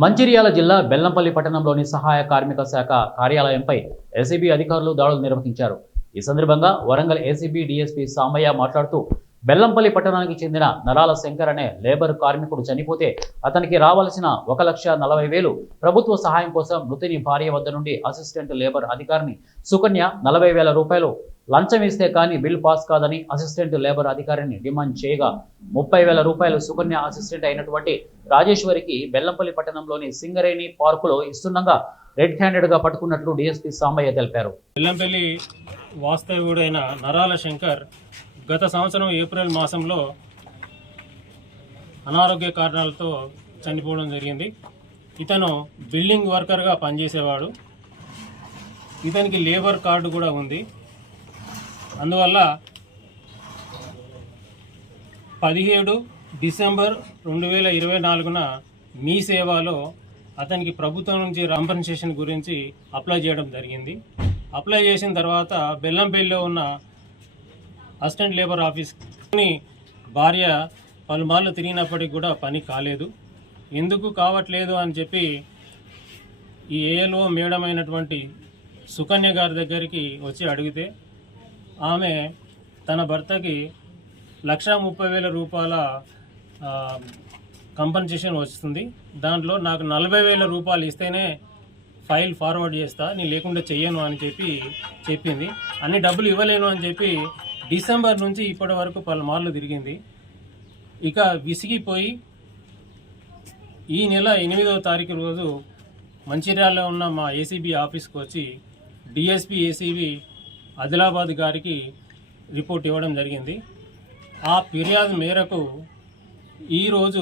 మంచిర్యాల జిల్లా బెల్లంపల్లి పట్టణంలోని సహాయ కార్మిక శాఖ కార్యాలయంపై ఏసీబీ అధికారులు దాడులు నిర్వహించారు. ఈ సందర్భంగా వరంగల్ ఏసీబీ డీఎస్పీ సామయ్య మాట్లాడుతూ, బెల్లంపల్లి పట్టణానికి చెందిన నరాల శంకర్ అనే లేబర్ కార్మికుడు చనిపోతే అతనికి రావాల్సిన 1,40,000 ప్రభుత్వ సహాయం కోసం మృతుని భార్య వద్ద నుండి అసిస్టెంట్ లేబర్ అధికారిని సుకన్య 40,000 రూపాయలు లంచం ఇస్తే కానీ బిల్ పాస్ కాదని అసిస్టెంట్ లేబర్ అధికారిని డిమాండ్ చేయగా 30,000 రూపాయలు సుకన్య అసిస్టెంట్ అయినటువంటి రాజేశ్వరికి బెల్లంపల్లి పట్టణంలోని సింగరేణి పార్కులో ఇస్తుండగా రెడ్ హ్యాండెడ్గా పట్టుకున్నట్లు డీఎస్పీ సామయ్య తెలిపారు. బెల్లంపల్లి వాస్తవ్యుడైన నరాల శంకర్ గత సంవత్సరం ఏప్రిల్ మాసంలో అనారోగ్య కారణాలతో చనిపోవడం జరిగింది. ఇతను బిల్డింగ్ వర్కర్గా పనిచేసేవాడు. ఇతనికి లేబర్ కార్డు కూడా ఉంది. అందువల్ల 17 డిసెంబర్ 2024న మీ సేవలో అతనికి ప్రభుత్వం నుంచి కాంపెన్సేషన్ గురించి అప్లై చేయడం జరిగింది. అప్లై చేసిన తర్వాత బెల్లంపల్లిలో ఉన్న అసిస్టెంట్ లేబర్ ఆఫీస్ని భార్య పలుమార్లు తిరిగినప్పటికి కూడా పని కాలేదు. ఎందుకు కావట్లేదు అని చెప్పి ఈ ఏఎల్ఓ మేడం అయినటువంటి సుకన్య గారి దగ్గరికి వచ్చి అడిగితే ఆమె తన భర్తకి 1,30,000 రూపాయల కంపెన్సేషన్ వస్తుంది. దాంట్లో నాకు 40,000 రూపాయలు ఇస్తేనే ఫైల్ ఫార్వర్డ్ చేస్తా, నేను లేకుండా చెయ్యను అని చెప్పింది. అన్ని డబ్బులు ఇవ్వలేను అని చెప్పి డిసెంబర్ నుంచి ఇప్పటి వరకు పలుమార్లు తిరిగింది. ఇక విసిగిపోయి ఈ నెల 8వ తారీఖు రోజు మంచిర్యాలలో ఉన్న మా ఏసీబీ ఆఫీస్కి వచ్చి డిఎస్పీ ఏసీబీ ఆదిలాబాద్ గారికి రిపోర్ట్ ఇవ్వడం జరిగింది. ఆ ఫిర్యాదు మేరకు ఈరోజు